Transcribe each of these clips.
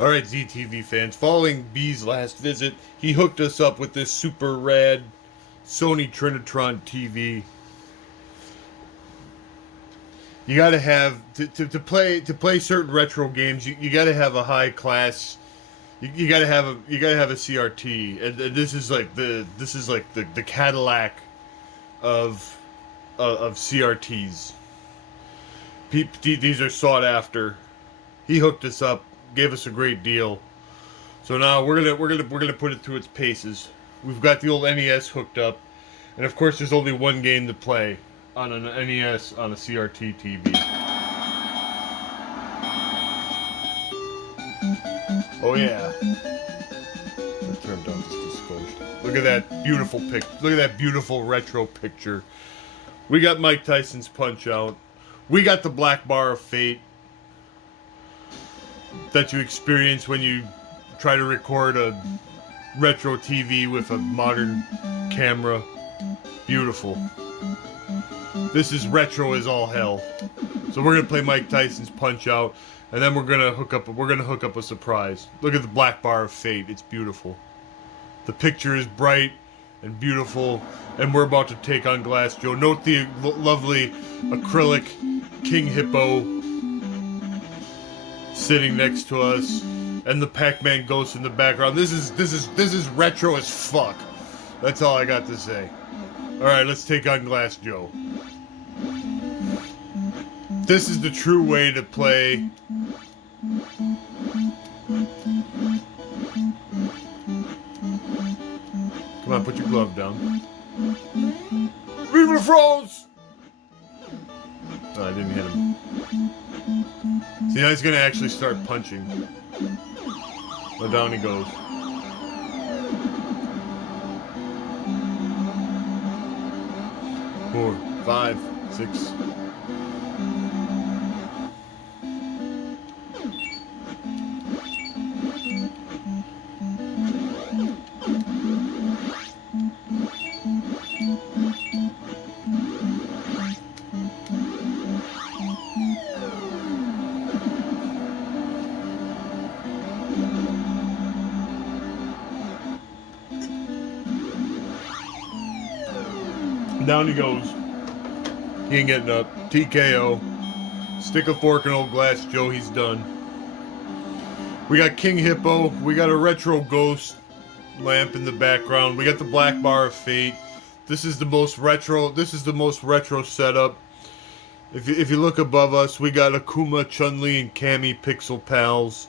Alright, ZTV fans, following B's last visit, he hooked us up with this super rad Sony Trinitron TV. You gotta have to play certain retro games. You gotta have a high class. You gotta have a CRT, and this is like the Cadillac of CRTs. These are sought after. He hooked us up, gave us a great deal. So now we're gonna put it through its paces. We've got the old NES hooked up, and of course there's only one game to play on an NES on a CRT TV. Oh yeah. Let's turn down this disclosure. Look at that beautiful pic. Look at that beautiful retro picture. We got Mike Tyson's Punch Out. We got the black bar of fate that you experience when you try to record a retro TV with a modern camera. Beautiful. This is retro as all hell. So we're gonna play Mike Tyson's Punch Out, and then we're gonna hook up a surprise. Look at the black bar of fate. It's beautiful. The picture is bright and beautiful, and we're about to take on Glass Joe. Note the lovely acrylic King Hippo sitting next to us, and the Pac-Man ghost in the background. This is retro as fuck. That's all I got to say. All right, let's take on Glass Joe. This is the true way to play. Come on, put your glove down. Viva the France! Oh, I didn't hit him. See, now he's gonna actually start punching. Oh, down he goes. Four, 5, 6. Down he goes. He ain't getting up. TKO. Stick a fork in old Glass Joe. He's done. We got King Hippo. We got a retro ghost lamp in the background. We got the black bar of fate. This is the most retro. This is the most retro setup. If you look above us, we got Akuma, Chun-Li, and Cammy Pixel Pals.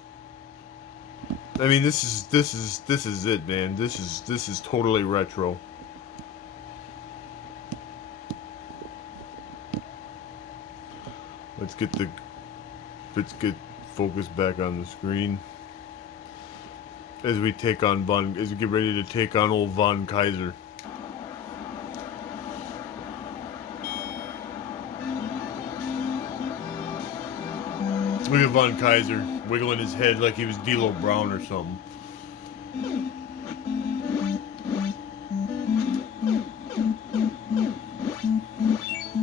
I mean, this is it, man. This is totally retro. Let's get focus back on the screen as we get ready to take on old Von Kaiser. Look at Von Kaiser wiggling his head like he was D'Lo Brown or something.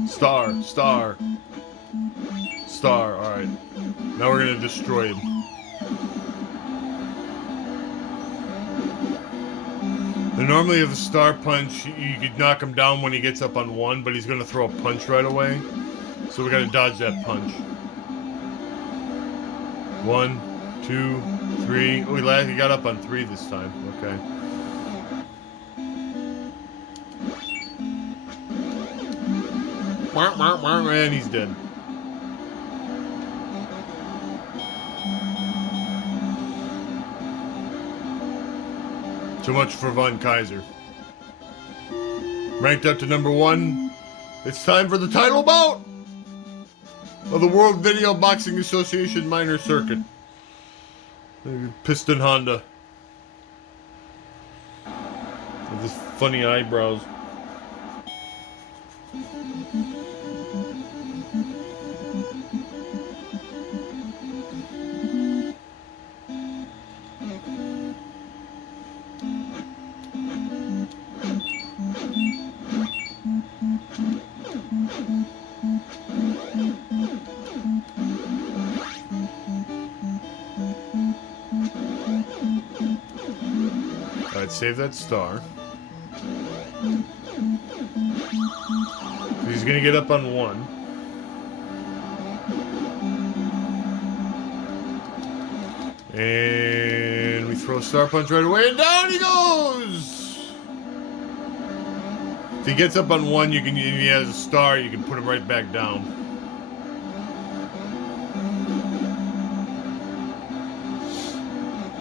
Star. Alright. Now we're gonna destroy him. And normally with a star punch, you could knock him down when he gets up on 1, but he's gonna throw a punch right away. So we gotta dodge that punch. 1, 2, 3. Oh, he got up on 3 this time. Okay. And he's dead. Too much for Von Kaiser. Ranked up to number 1. It's time for the title bout of the World Video Boxing Association Minor Circuit. Piston Honda. With his funny eyebrows. ahead, save that star. He's gonna get up on 1. And we throw a star punch right away, and down he goes! If he gets up on 1, you can, if he has a star, you can put him right back down.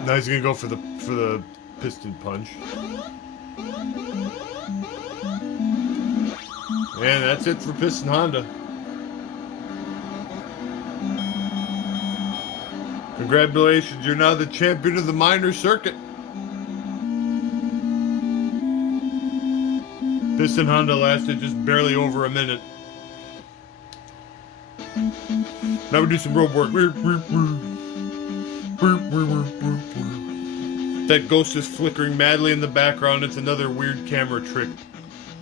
Now he's gonna go for the piston punch. And that's it for Piston Honda. Congratulations, you're now the champion of the minor circuit. Piston Honda lasted just barely over a minute. Now we do some road work. That ghost is flickering madly in the background. It's another weird camera trick.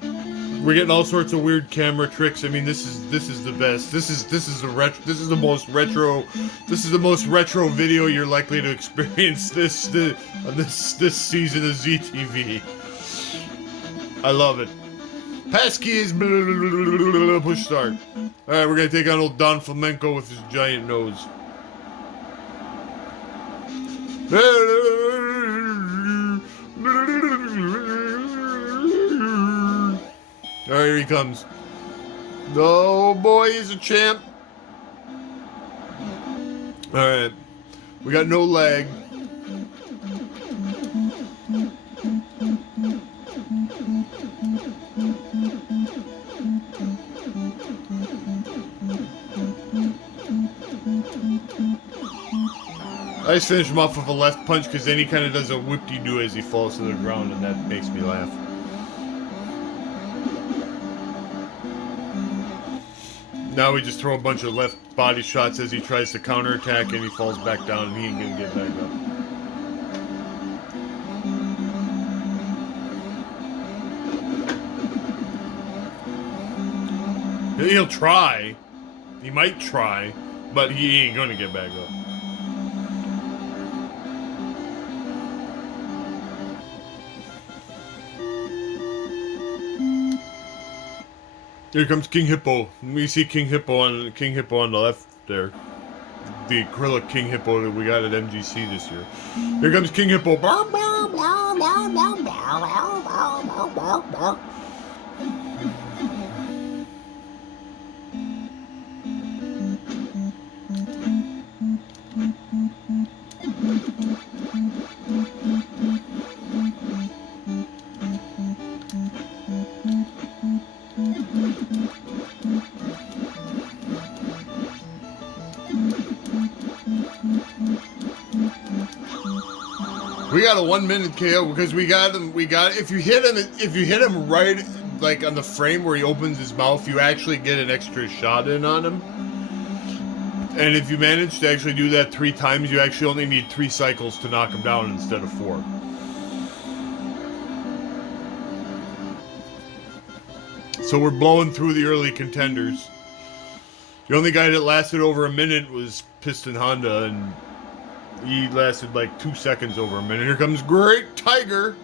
We're getting all sorts of weird camera tricks. I mean, this is the best. This is the most retro video you're likely to experience this season of ZTV. I love it. Passkey is push start. All right, we're gonna take on old Don Flamenco with his giant nose. All right, here he comes. Oh boy, he's a champ. All right, we got no lag. I just finished him off with a left punch because then he kind of does a whoop-de-doo as he falls to the ground, and that makes me laugh. Now we just throw a bunch of left body shots as he tries to counterattack, and he falls back down, and he ain't gonna get back up. He'll try. He might try, but he ain't gonna get back up. Here comes King Hippo. We see King Hippo on the left there. The acrylic King Hippo that we got at MGC this year. Here comes King Hippo. We got a 1 minute KO because we got if you hit him right like on the frame where he opens his mouth, you actually get an extra shot in on him. And if you manage to actually do that 3 times, you actually only need 3 cycles to knock him down instead of 4. So we're blowing through the early contenders. The only guy that lasted over a minute was Piston Honda, and he lasted like 2 seconds over a minute. Here comes Great Tiger.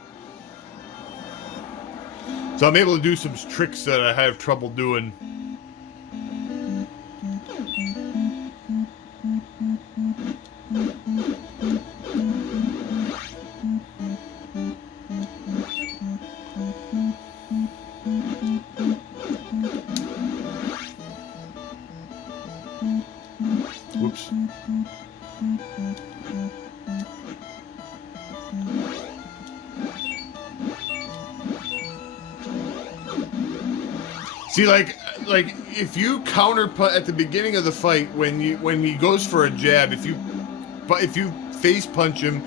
So I'm able to do some tricks that I have trouble doing. Whoops. See, like if you counter at the beginning of the fight when he goes for a jab, if you face punch him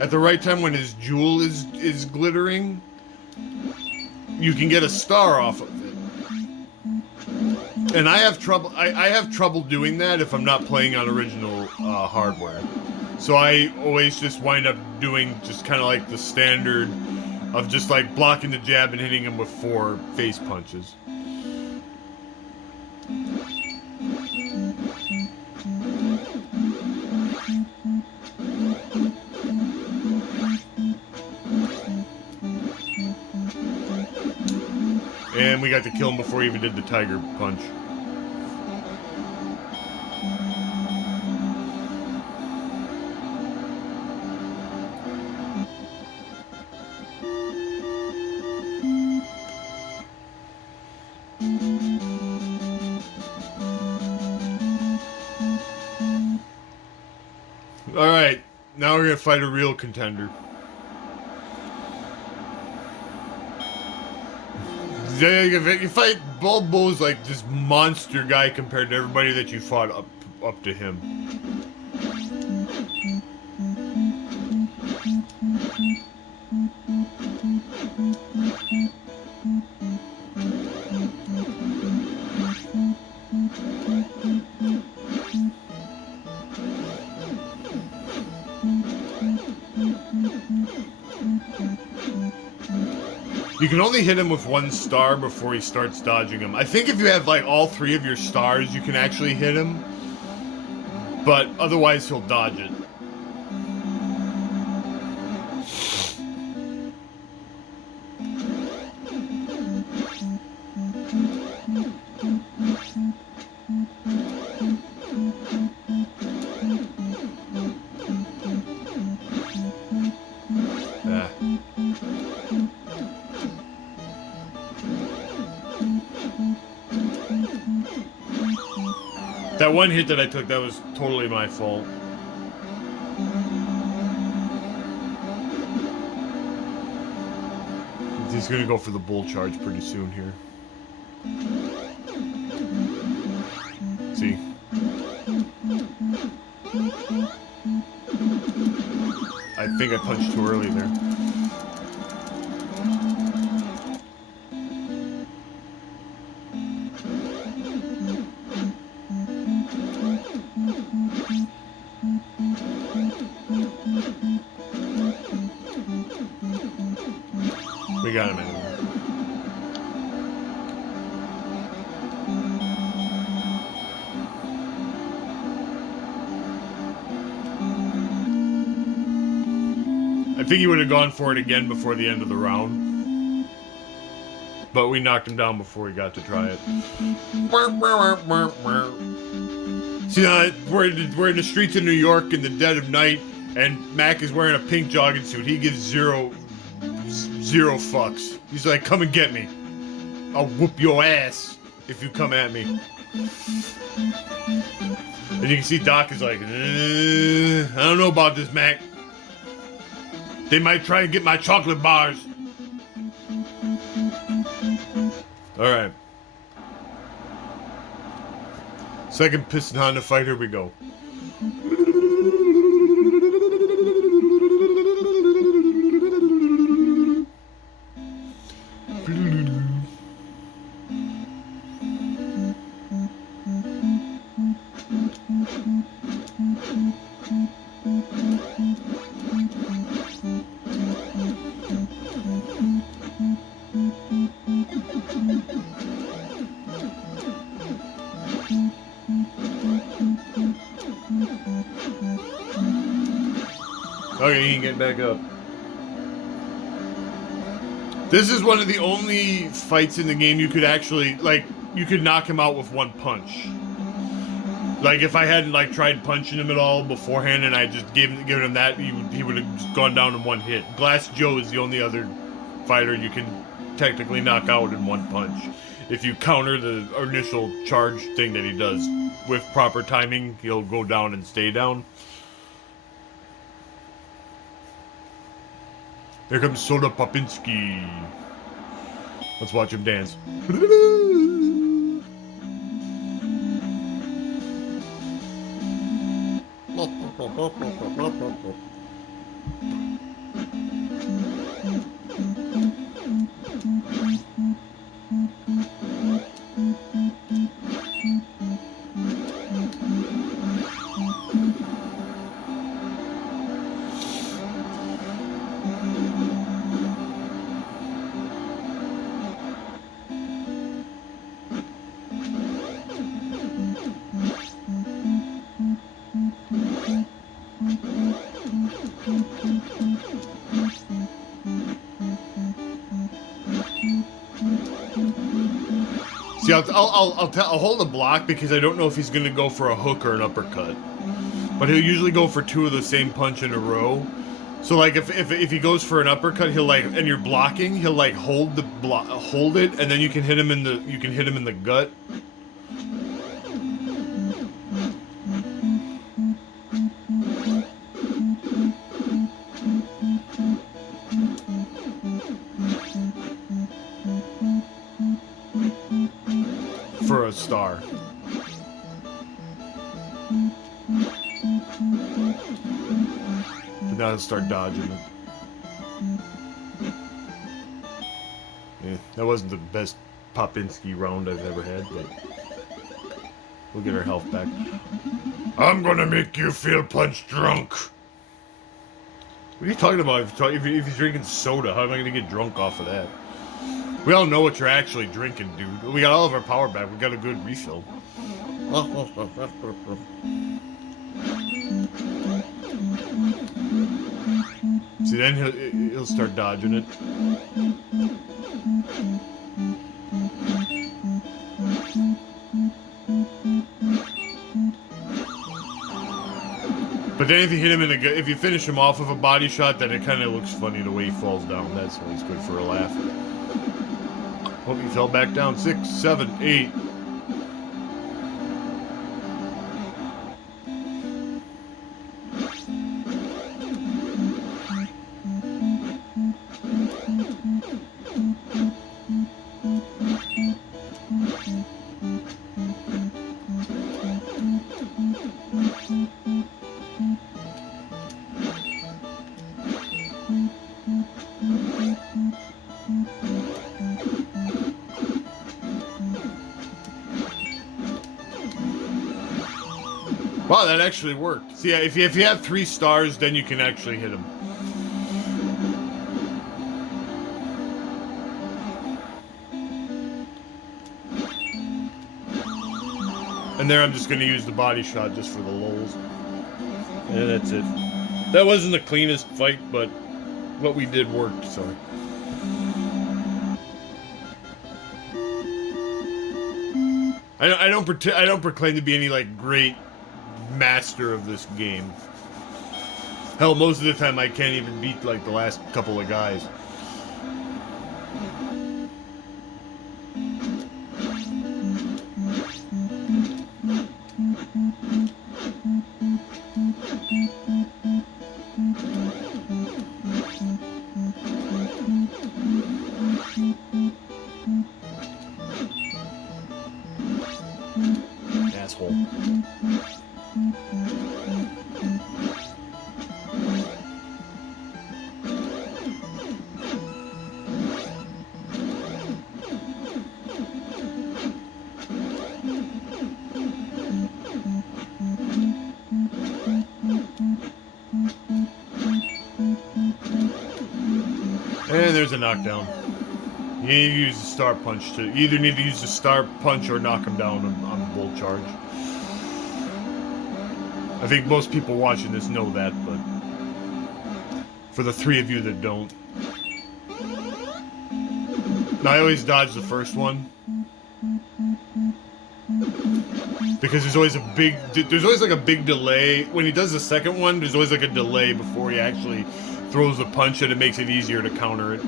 at the right time when his jewel is glittering, you can get a star off of it. And I have trouble doing that if I'm not playing on original hardware. So I always just wind up doing just kind of like the standard of just like blocking the jab and hitting him with 4 face punches. And we got to kill him before he even did the tiger punch. Alright, now we're gonna fight a real contender. You fight Bulbo's like this monster guy compared to everybody that you fought up to him. You can only hit him with 1 star before he starts dodging him. I think if you have like all 3 of your stars, you can actually hit him. But otherwise, he'll dodge it. That one hit that I took, that was totally my fault. He's gonna go for the bull charge pretty soon here. See? I think I punched too early there. We got him in. I think he would have gone for it again before the end of the round. But we knocked him down before he got to try it. See, we're in the streets of New York in the dead of night, and Mac is wearing a pink jogging suit. He gives zero fucks. He's like, come and get me. I'll whoop your ass if you come at me. And you can see Doc is like, I don't know about this, Mac. They might try and get my chocolate bars. Alright. Second Piston Honda fight, here we go. Okay, he can get back up. This is one of the only fights in the game you could actually, like, you could knock him out with 1 punch. Like, if I hadn't, like, tried punching him at all beforehand and I just given him that, he would have gone down in 1 hit. Glass Joe is the only other fighter you can technically knock out in 1 punch. If you counter the initial charge thing that he does with proper timing, he'll go down and stay down. Here comes Soda Popinski. Let's watch him dance. See, I'll hold a block because I don't know if he's gonna go for a hook or an uppercut. But he'll usually go for two of the same punch in a row. So like if he goes for an uppercut, he'll like, and you're blocking, he'll like hold it, and then you can hit him in the gut. For a star. But now he'll start dodging it. Yeah, that wasn't the best Popinski round I've ever had, but we'll get our health back. I'm gonna make you feel punch drunk. What are you talking about? If you're drinking soda, how am I gonna get drunk off of that? We all know what you're actually drinking, dude. We got all of our power back. We got a good refill. See, then he'll start dodging it. But then if you hit him in the gut, if you finish him off with a body shot, then it kind of looks funny the way he falls down. That's always good for a laugh. Hope he fell back down. 6, 7, 8. Wow, that actually worked. See, if you have 3 stars, then you can actually hit him. And there I'm just going to use the body shot just for the lulz. And that's it. That wasn't the cleanest fight, but what we did worked, so. I don't proclaim to be any, like, great master of this game. Hell, most of the time I can't even beat like the last couple of guys. Asshole. And there's a knockdown. You need to use the star punch to. You either need to use the star punch or knock him down on bull charge. I think most people watching this know that, but for the 3 of you that don't. Now, I always dodge the first one. Because there's always like a big delay. When he does the second one, there's always like a delay before he actually throws the punch, and it makes it easier to counter it.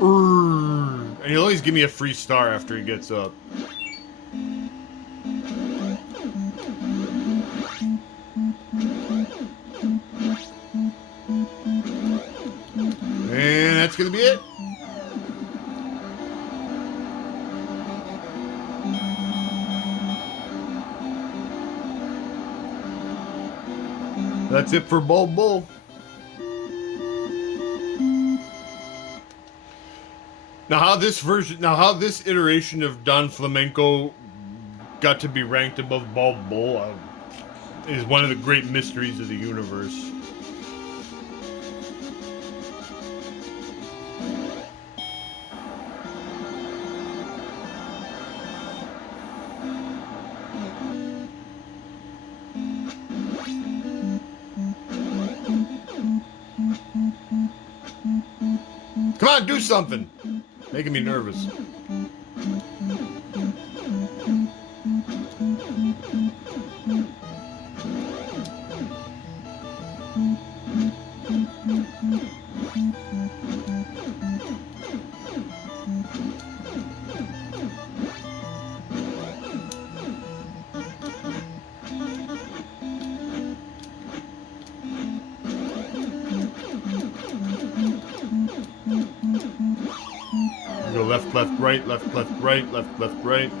And he'll always give me a free star after he gets up. And that's gonna be it. That's it for Bull. Now how this iteration of Don Flamenco got to be ranked above Bull is one of the great mysteries of the universe. Come on, do something. Making me nervous. Go left, left, right, left, left, right, left, left, right.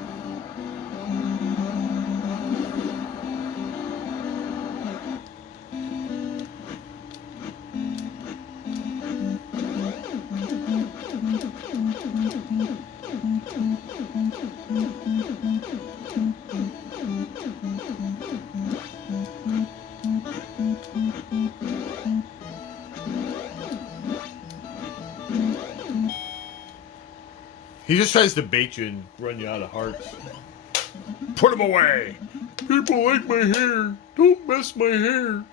He just tries to bait you and run you out of hearts. Put him away! People like my hair. Don't mess my hair.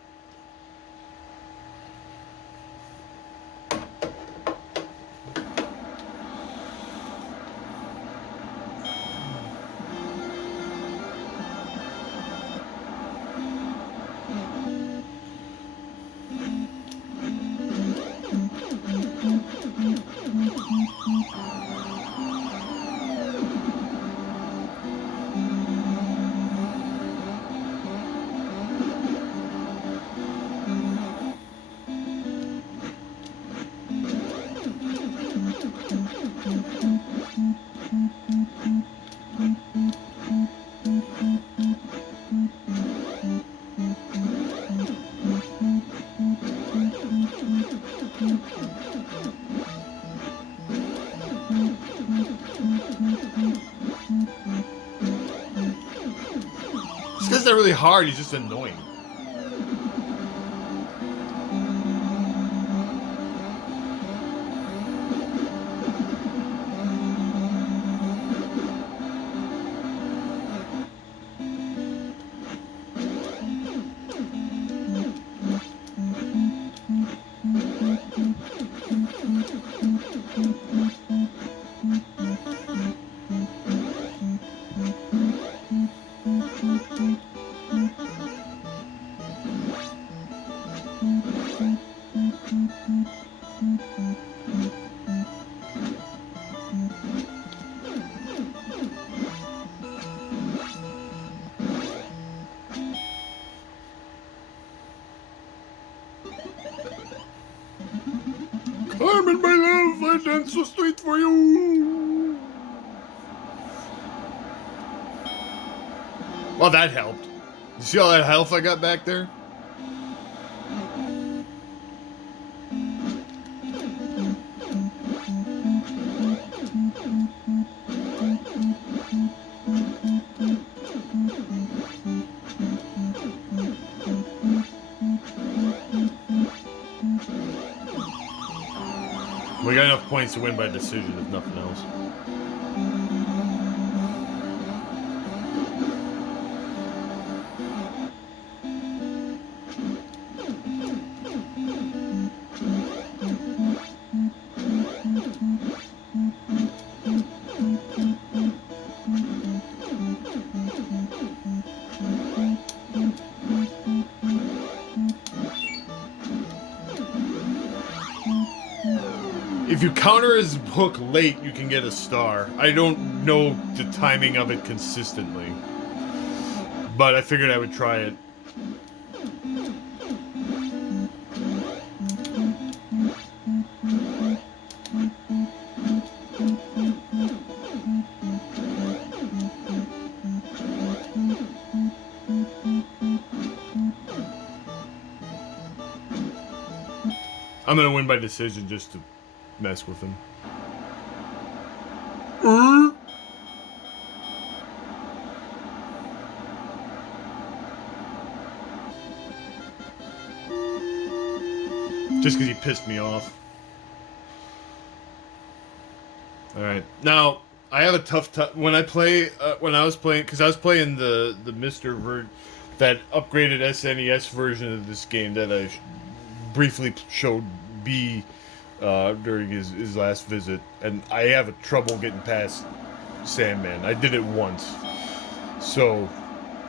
This guy's not really hard, he's just annoying. Carmen, my love, I dance so sweet for you. Well, that helped. You see all that health I got back there? We got enough points to win by decision, if nothing else. If you counter his hook late, you can get a star. I don't know the timing of it consistently, but I figured I would try it. I'm gonna win by decision just to mess with him. Just because he pissed me off. Alright. Now, I have a tough time when I play, when I was playing, because I was playing the Mr. that upgraded SNES version of this game that I briefly showed B during his last visit, and I have trouble getting past Sandman. I did it once, so,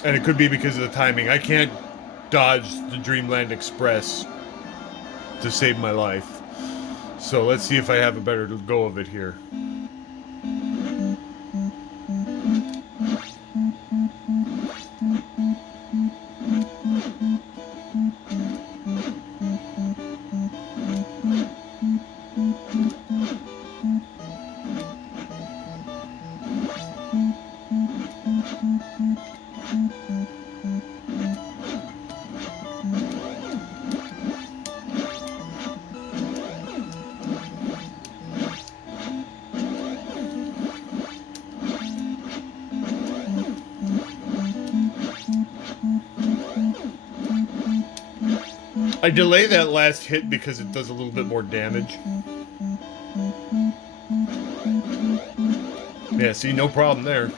and it could be because of the timing. I can't dodge the Dreamland Express to save my life. So let's see if I have a better go of it here. I delay that last hit because it does a little bit more damage. Yeah, see, no problem there.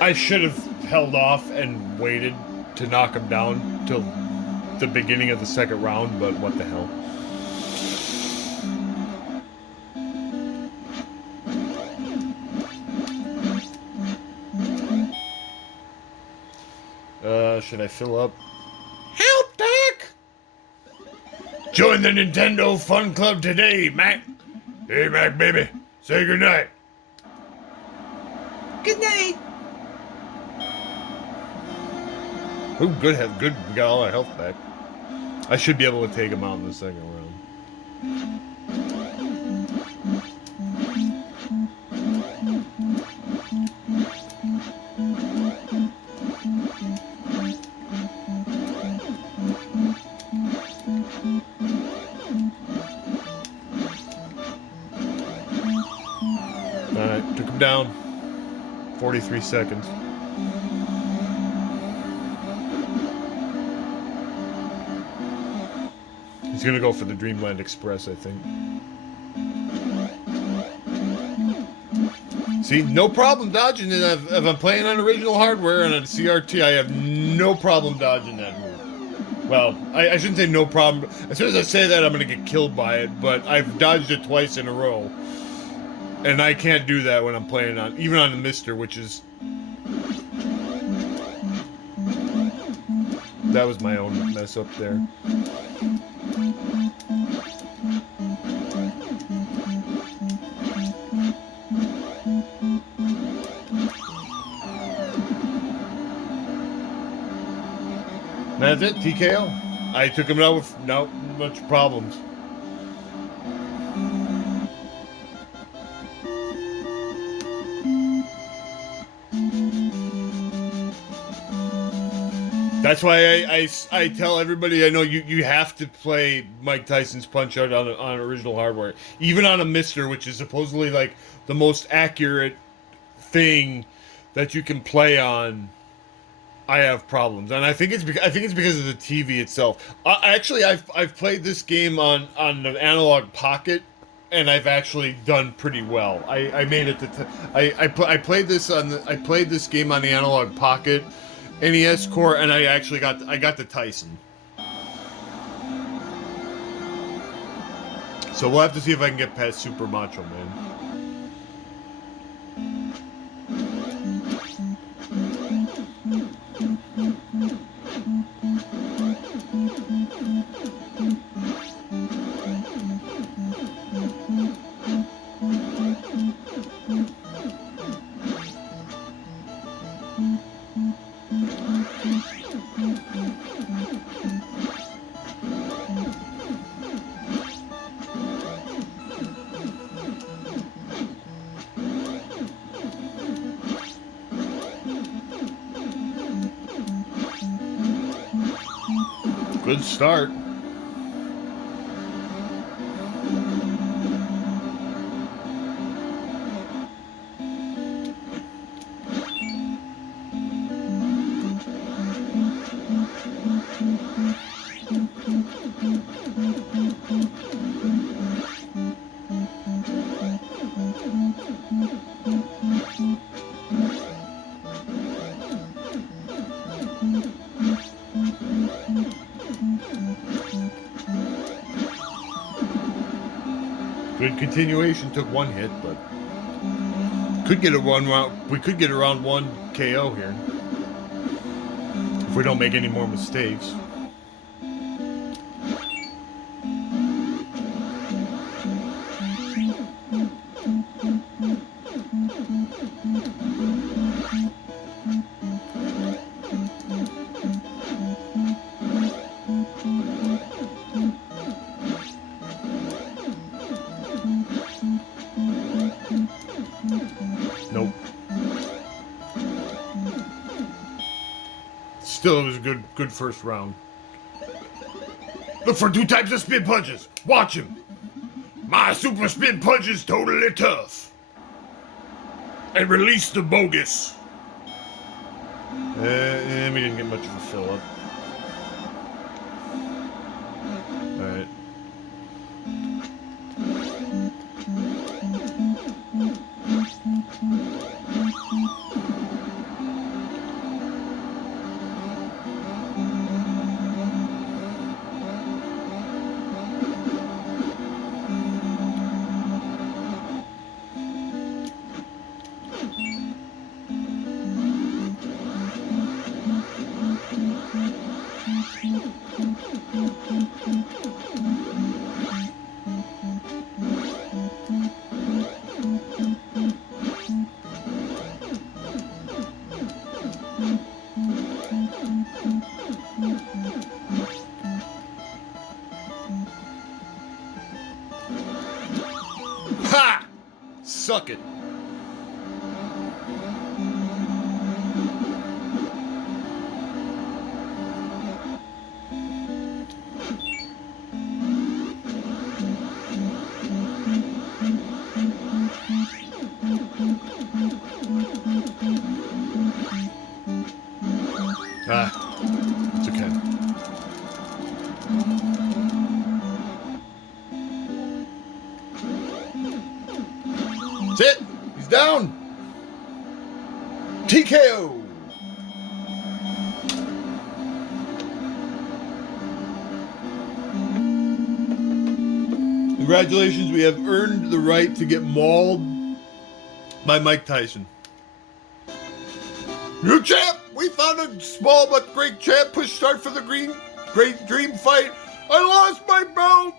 I should have held off and waited to knock him down till the beginning of the second round, but what the hell. Should I fill up? Help, Doc! Join the Nintendo Fun Club today, Mac. Hey, Mac, baby. Say goodnight. Good night. Oh, good. We got all our health back. I should be able to take him out in the second round. Alright, took him down. 43 seconds. He's gonna go for the Dreamland Express, I think. See, no problem dodging it. If I'm playing on original hardware and on a CRT, I have no problem dodging that move. Well, I shouldn't say no problem. As soon as I say that, I'm gonna get killed by it, but I've dodged it twice in a row. And I can't do that when I'm playing on, even on the Mister, which is... That was my own mess up there. That's it, TKO. I took him out with not much problems. That's why I tell everybody I know you have to play Mike Tyson's Punch-Out on original hardware, even on a Mister, which is supposedly like the most accurate thing that you can play on. I have problems, and I think it's because of the TV itself. Actually, I've played this game on the Analog Pocket, and I've actually done pretty well. I made it to I played this game on the Analog Pocket NES core, and I actually got the Tyson. So we'll have to see if I can get past Super Macho Man. Good start. Good continuation. Took one hit, but could get a one round. We could get around one KO here if we don't make any more mistakes. Nope. Still, it was a good first round. Look for 2 types of spin punches. Watch him. My super spin punch is totally tough. And release the bogus. We didn't get much of a fill up. Alright. Ha! Suck it. It's okay. That's it. He's down. TKO. Congratulations, we have earned the right to get mauled by Mike Tyson. New champ! We found a small but great champ. Push start for the great dream fight. I lost my belt!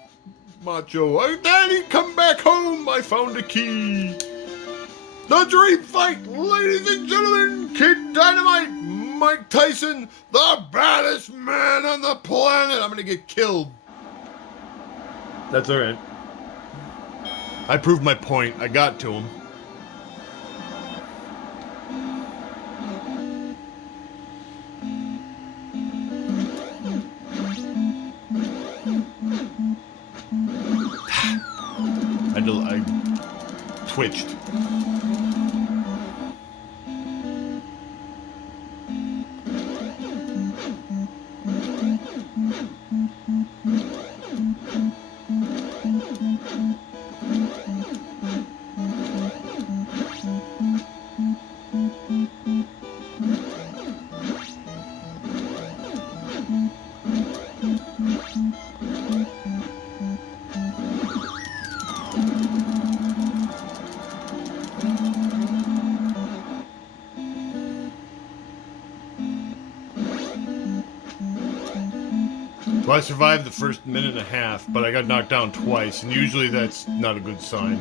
Macho. Daddy, come back home. I found a key. The dream fight, ladies and gentlemen. Kid Dynamite, Mike Tyson, the baddest man on the planet. I'm gonna get killed. That's alright. I proved my point. I got to him. I twitched. Well, I survived the first minute and a half, but I got knocked down twice, and usually that's not a good sign.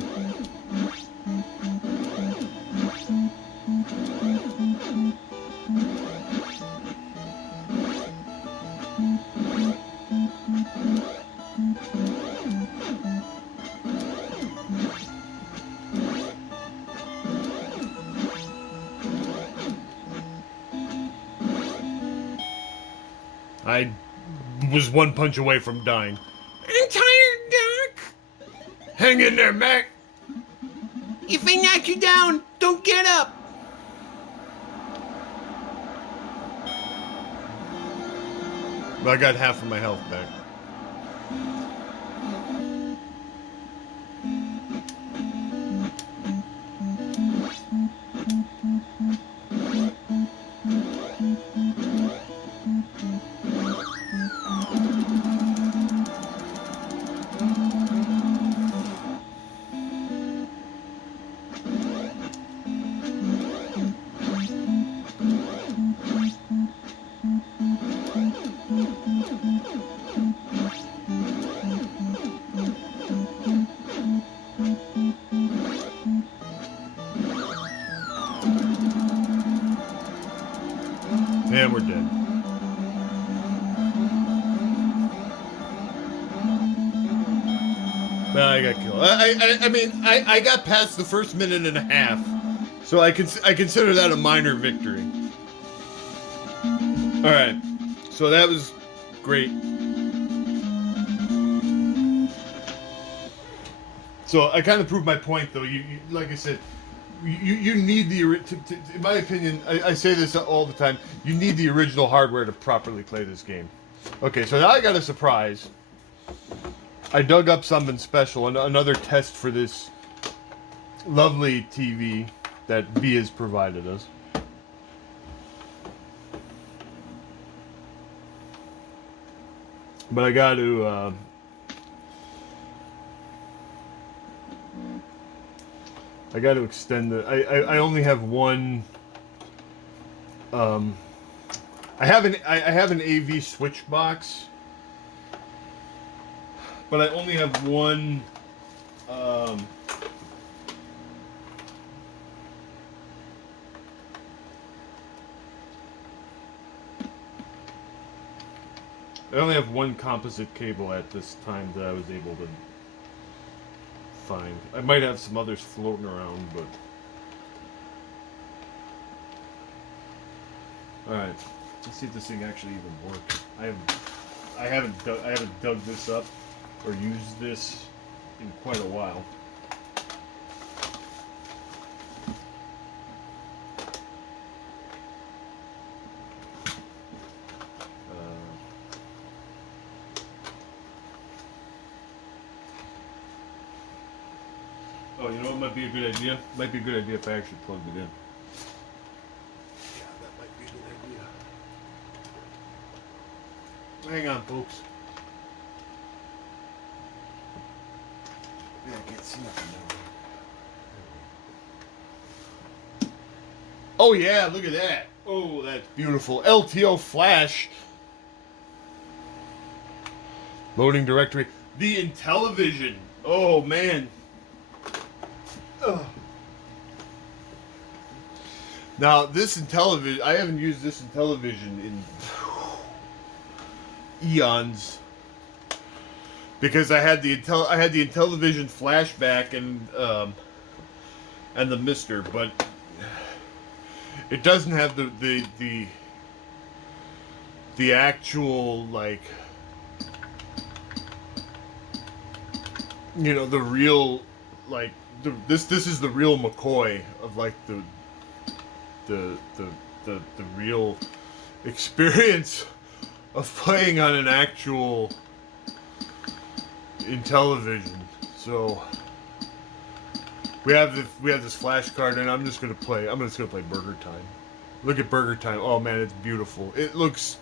I was one punch away from dying. I'm tired, Doc. Hang in there, Mac. If I knock you down, don't get up. I got half of my health back. And we're dead. Well, I got killed. I mean, I got past the first minute and a half, so I consider that a minor victory. All right, so that was great. So I kind of proved my point, though. You like I said, you need the in my opinion, I say this all the time. You need the original hardware to properly play this game. Okay, so now I got a surprise. I dug up something special, another test for this lovely TV that V has provided us. But I got to extend the. I only have one. I have an AV switch box, but I only have one. I only have one composite cable at this time that I was able to find. I might have some others floating around, but all right. Let's see if this thing actually even works. I haven't dug this up or used this in quite a while. Oh, you know what might be a good idea? Might be a good idea if I actually plugged it in. Yeah, that might be a good idea. Hang on, folks. Yeah, I can't see nothing now. Oh yeah, look at that. Oh, that's beautiful. LTO flash. Loading directory. The Intellivision. Oh man. Ugh. Now this Intellivision, I haven't used this Intellivision in eons because I had the Intellivision flashback and the Mister, but it doesn't have the actual, like, you know, the real, like, this is the real McCoy of, like, the real experience of playing on an actual Intellivision. So we have this flash card, and I'm just gonna play Burger Time. Look at Burger Time. Oh man, it's beautiful. It looks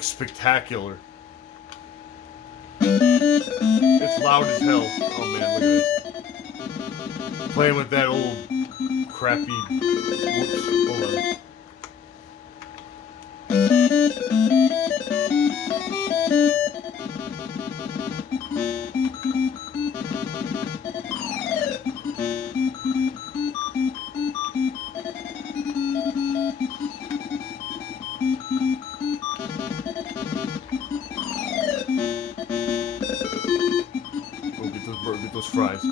spectacular. It's loud as hell. Oh man, look at this. Playing with that old crappy. Whoops. Hold on. Get those fries.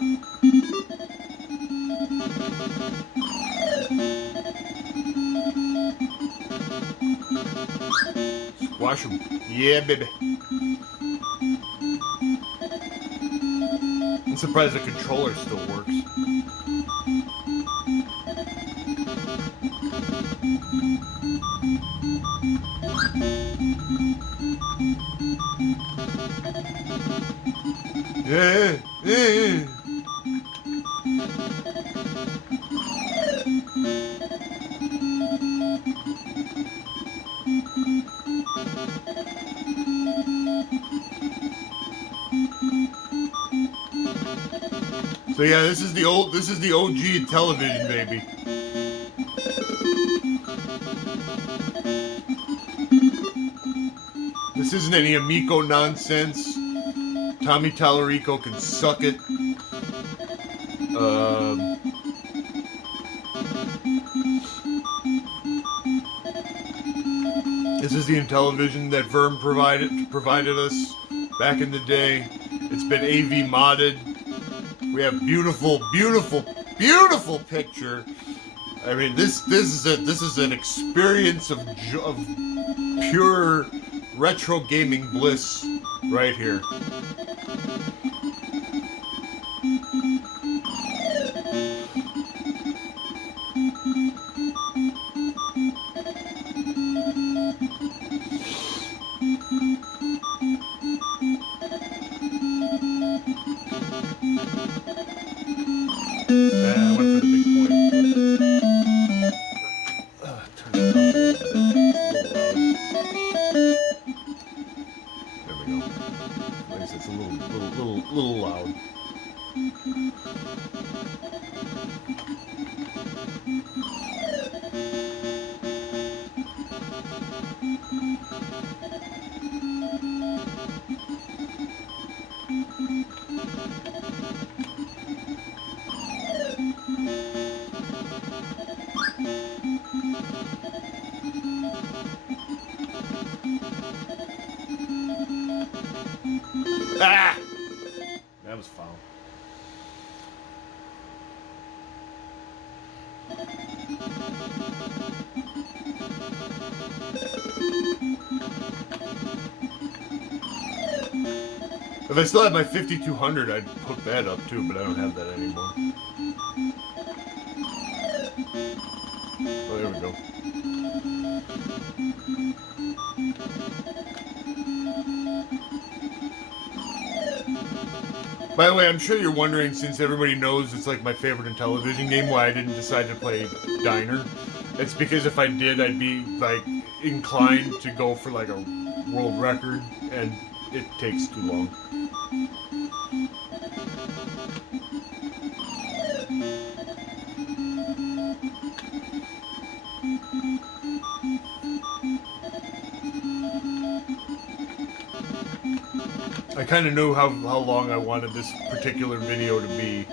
mushroom. Yeah, baby. I'm surprised the controller still works. Yeah. So yeah, this is the OG Intellivision, baby. This isn't any Amico nonsense. Tommy Tallarico can suck it. This is the Intellivision that Verm provided us back in the day. It's been AV modded. We have beautiful picture. I mean, this is an experience of pure retro gaming bliss right here. I went for the big point. Turn it down. There we go. Like I said, it's a little loud. Ah! That was foul. If I still had my 5200, I'd hook that up too, but I don't have that anymore. Oh, there we go. By the way, I'm sure you're wondering, since everybody knows it's like my favorite Intellivision game, why I didn't decide to play Diner. It's because if I did, I'd be like inclined to go for like a world record, and it takes too long. I kind of knew how long I wanted this particular video to be,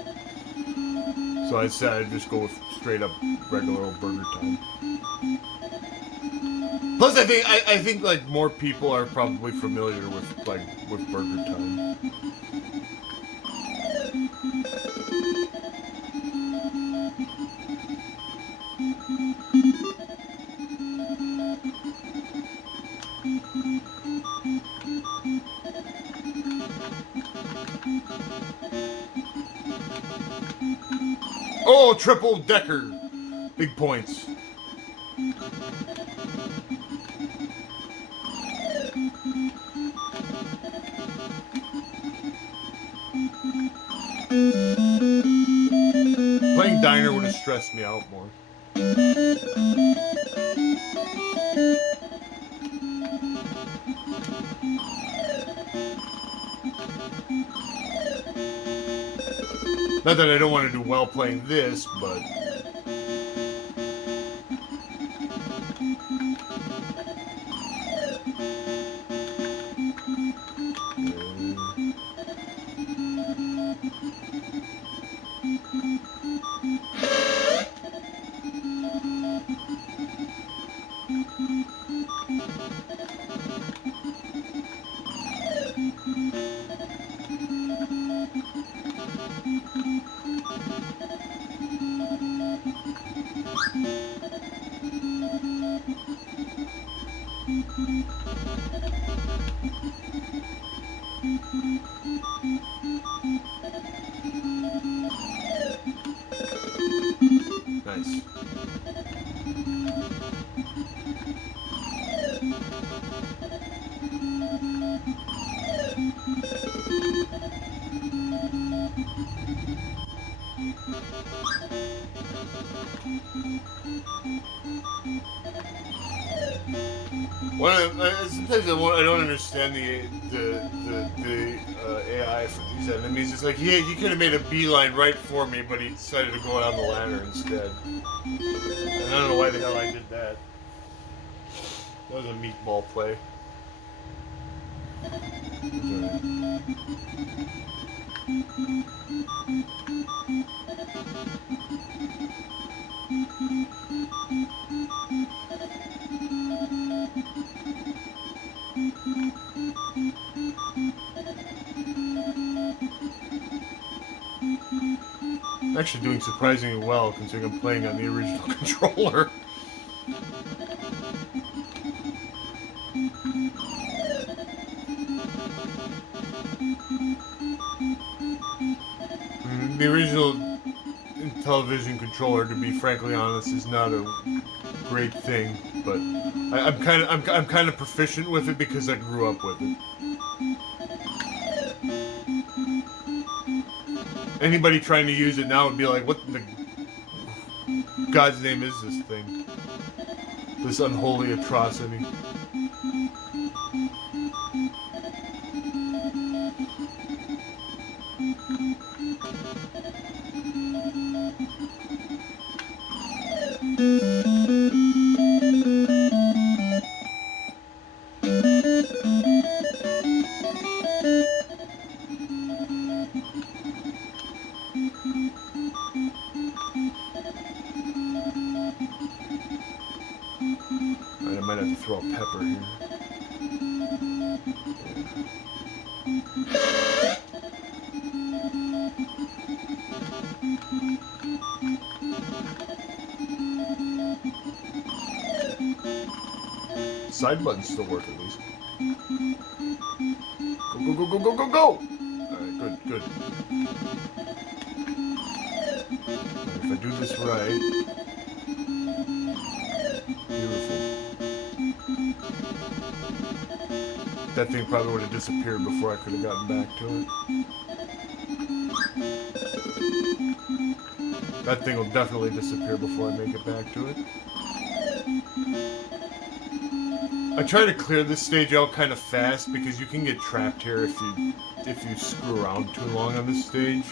so I said I'd just go with straight up regular old burger time. Plus, I think like more people are probably familiar with burger time. Oh, triple decker. Big points. Playing Diner would have stressed me out more. Not that I don't want to do well playing this, but... Sometimes I don't understand the AI for these enemies. It's like he could have made a beeline right for me, but he decided to go down the ladder instead. And I don't know why the hell I did that. That was a meatball play. I'm actually doing surprisingly well considering I'm playing on the original controller. The original Intellivision controller, to be frankly honest, is not a great thing, but I'm kind of proficient with it because I grew up with it. Anybody trying to use it now would be like, what the God's name is this thing? This unholy atrocity. I might have to throw a pepper here. Side buttons still work at least. Go, go, go, go, go, go, go! Alright, good, good. Right, if I do this right... Beautiful. That thing probably would have disappeared before I could have gotten back to it. That thing will definitely disappear before I make it back to it. I try to clear this stage out kind of fast because you can get trapped here if you screw around too long on this stage.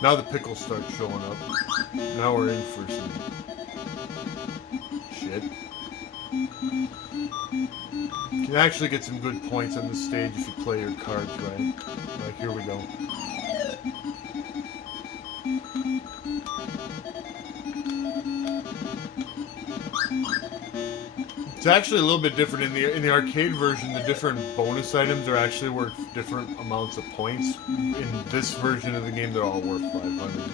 Now the pickles start showing up. Now we're in for some shit. You can actually get some good points on this stage if you play your cards right. Like, here we go. It's actually a little bit different in the arcade version. The different bonus items are actually worth different amounts of points. In this version of the game, they're all worth 500.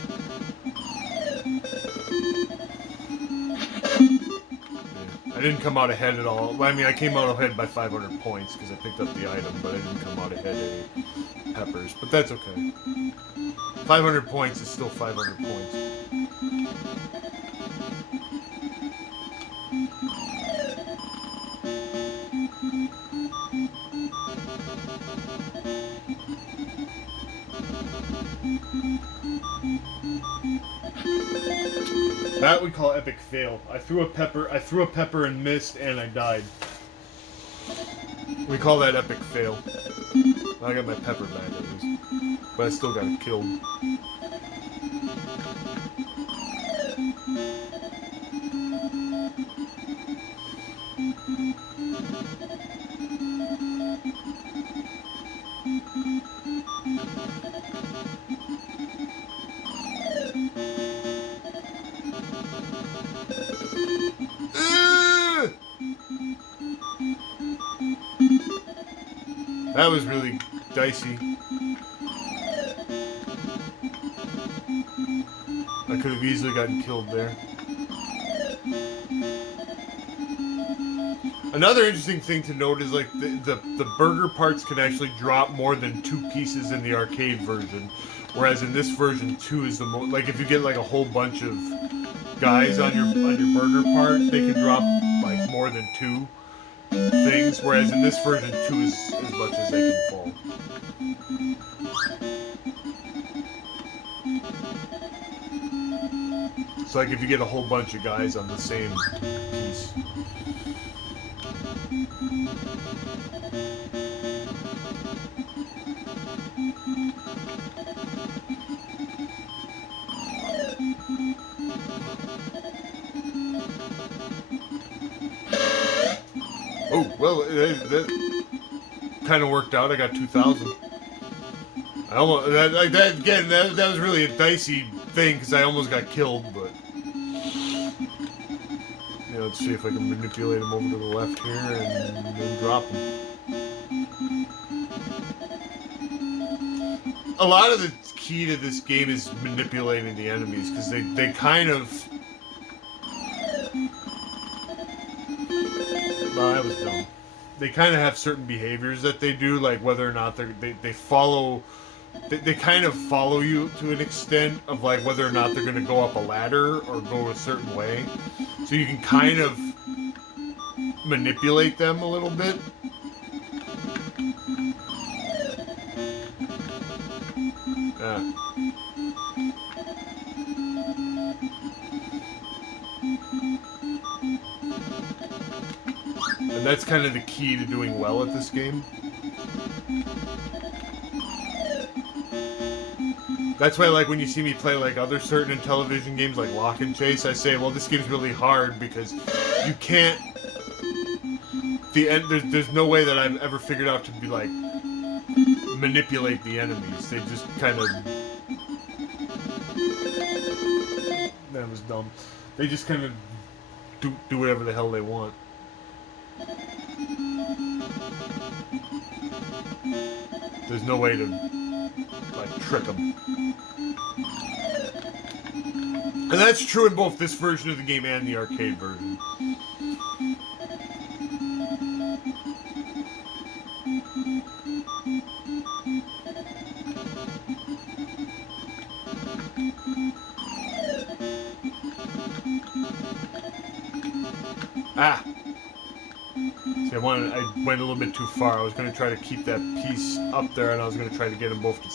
I didn't come out ahead at all. I mean, I came out ahead by 500 points because I picked up the item, but I didn't come out ahead any peppers. But that's okay. 500 points is still 500 points. That we call epic fail. I threw a pepper and missed, and I died. We call that epic fail. I got my pepper back at least, but I still got it killed. That was really dicey. I could have easily gotten killed there. Another interesting thing to note is like the burger parts can actually drop more than 2 pieces in the arcade version, whereas in this version 2 is the most. Like if you get like a whole bunch of guys on your burger part, they can drop like more than 2 things, whereas in this version 2 is as much as they can fall. So like if you get a whole bunch of guys on the same piece. Oh, well, that kind of worked out. I got 2,000. I almost that was really a dicey thing because I almost got killed, but yeah, let's see if I can manipulate him over to the left here and then drop him. A lot of the key to this game is manipulating the enemies because they kind of. No, that was dumb. They kind of have certain behaviors that they do, like whether or not they follow. They kind of follow you to an extent of like whether or not they're going to go up a ladder or go a certain way. So you can kind of manipulate them a little bit. Yeah. And that's kind of the key to doing well at this game. That's why, like, when you see me play, like, other certain Intellivision games, like Lock and Chase, I say, well, this game's really hard because you can't... There's no way that I've ever figured out to be, like, manipulate the enemies. They just kind of... That was dumb. They just kind of do whatever the hell they want. There's no way to, like, trick them. And that's true in both this version of the game and the arcade version. Ah! See, I went a little bit too far. I was going to try to keep that piece up there, and I was going to try to get them both to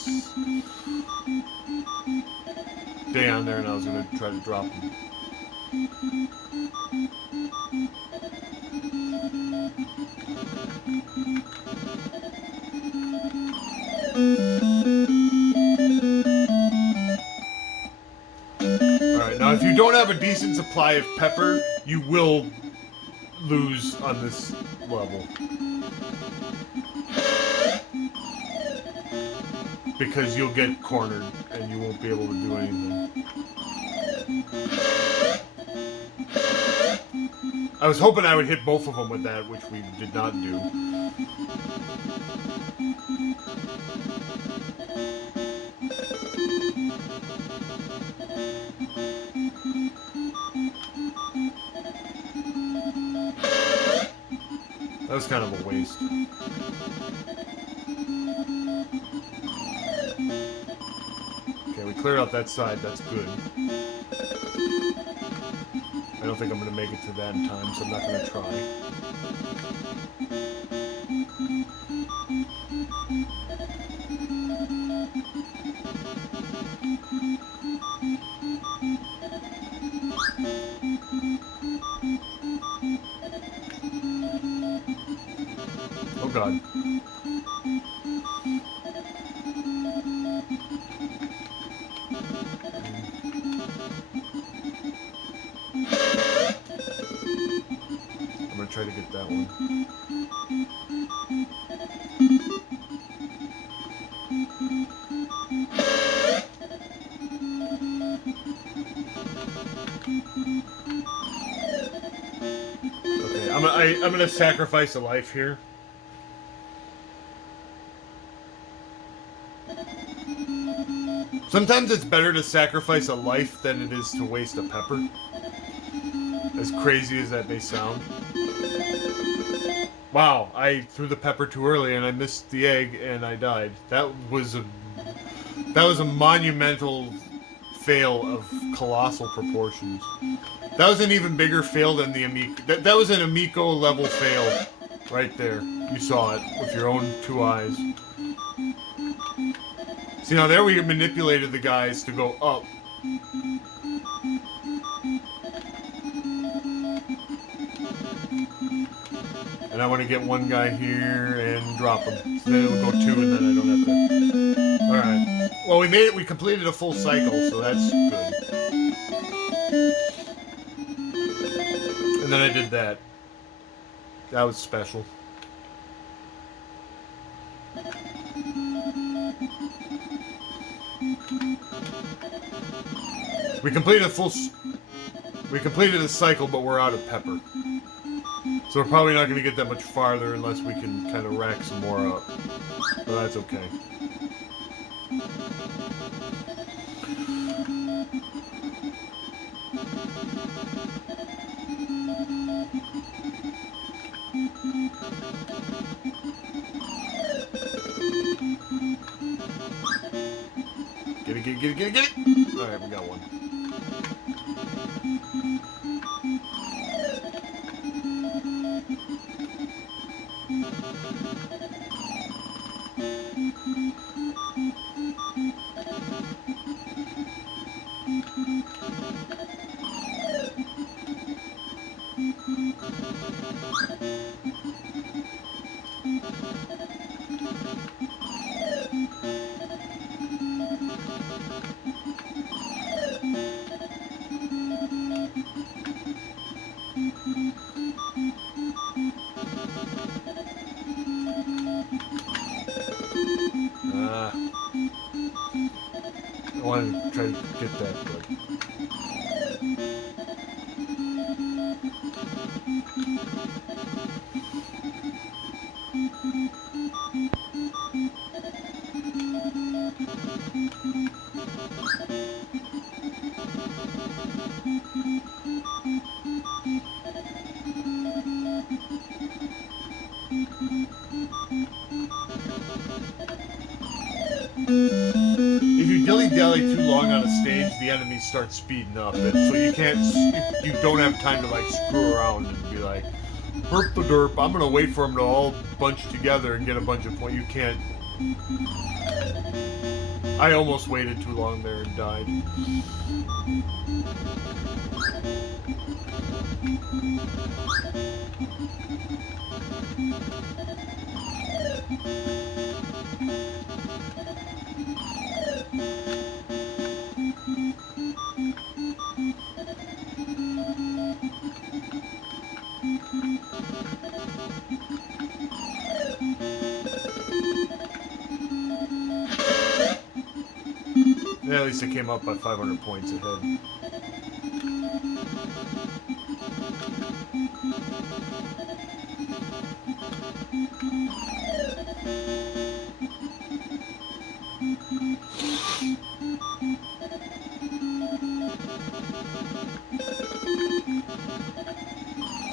stay on there, and I was going to try to drop them. Alright, now if you don't have a decent supply of pepper, you will lose on this level. Because you'll get cornered and you won't be able to do anything. I was hoping I would hit both of them with that, which we did not do. That was kind of a waste. Okay, we cleared out that side. That's good. I don't think I'm going to make it to that in time, so I'm not going to try. Oh god. I'm gonna try to get that one. Okay, I'm gonna sacrifice a life here. Sometimes it's better to sacrifice a life than it is to waste a pepper. As crazy as that may sound. Wow, I threw the pepper too early and I missed the egg and I died. That was a monumental fail of colossal proportions. That was an even bigger fail than the Amico. That was an Amico level fail right there. You saw it with your own 2 eyes. See, now there we manipulated the guys to go up. And I want to get one guy here and drop him. So then it'll go 2 and then I don't have to... Alright. Well, we made it. We completed a full cycle, so that's good. And then I did that. That was special. We completed a cycle, but we're out of pepper. So we're probably not going to get that much farther unless we can kind of rack some more up. But that's okay. Get it! Alright, we got one. I wanted to try to get that, but... If you dilly-dally too long on a stage, the enemies start speeding up, and so you don't have time to like screw around and be like, herp the derp, I'm gonna wait for them to all bunch together and get a bunch of points. You can't. I almost waited too long there and died. Yeah, at least I came up by 500 points ahead.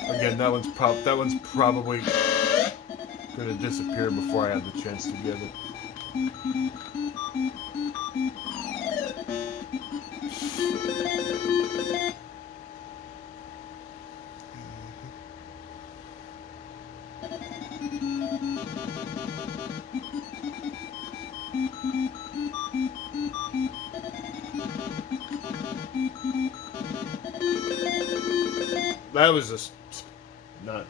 Again, that one's probably gonna disappear before I have the chance to get it. That was just not.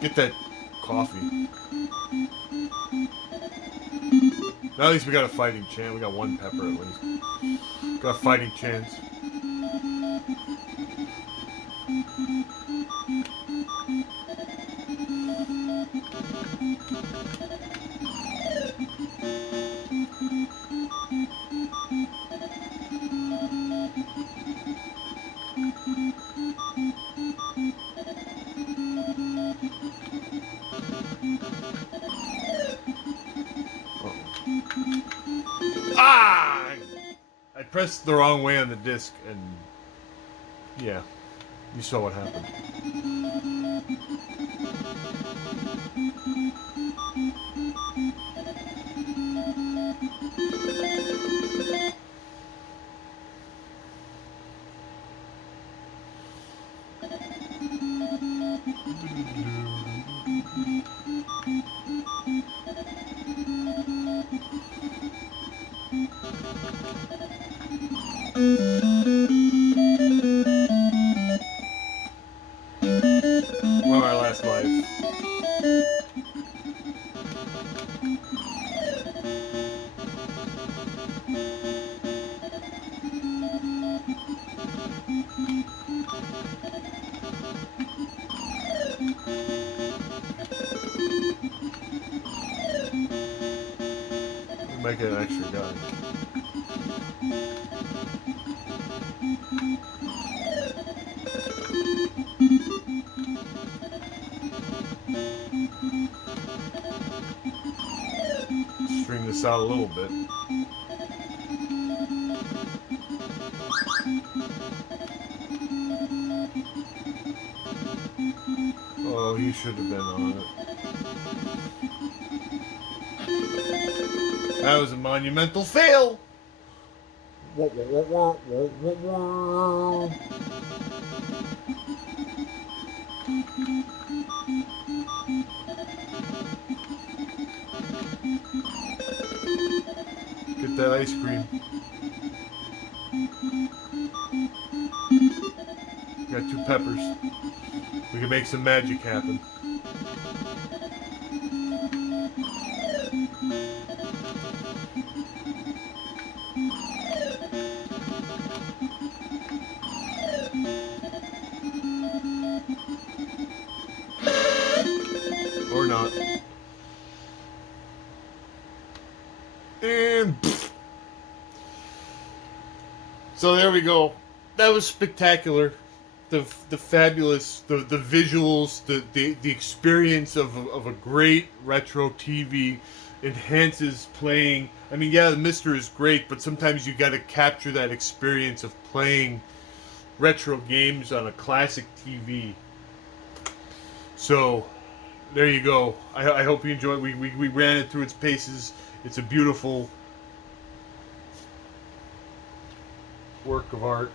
Get that coffee. Now at least we got a fighting chance. We got one pepper at least. Got a fighting chance. Ah! I pressed the wrong way on the disc, and yeah, you saw what happened. Well, our last life. We might get an extra gun. String this out a little bit. Oh, he should have been on it. That was a monumental fail. Get that ice cream. Got 2 peppers. We can make some magic happen. Or not. And so there we go. That was spectacular. The fabulous, the visuals, the experience of a great retro TV enhances playing. I mean, yeah, the Mister is great, but sometimes you got to capture that experience of playing retro games on a classic TV. So there you go. I hope you enjoyed. We ran it through its paces. It's a beautiful work of art.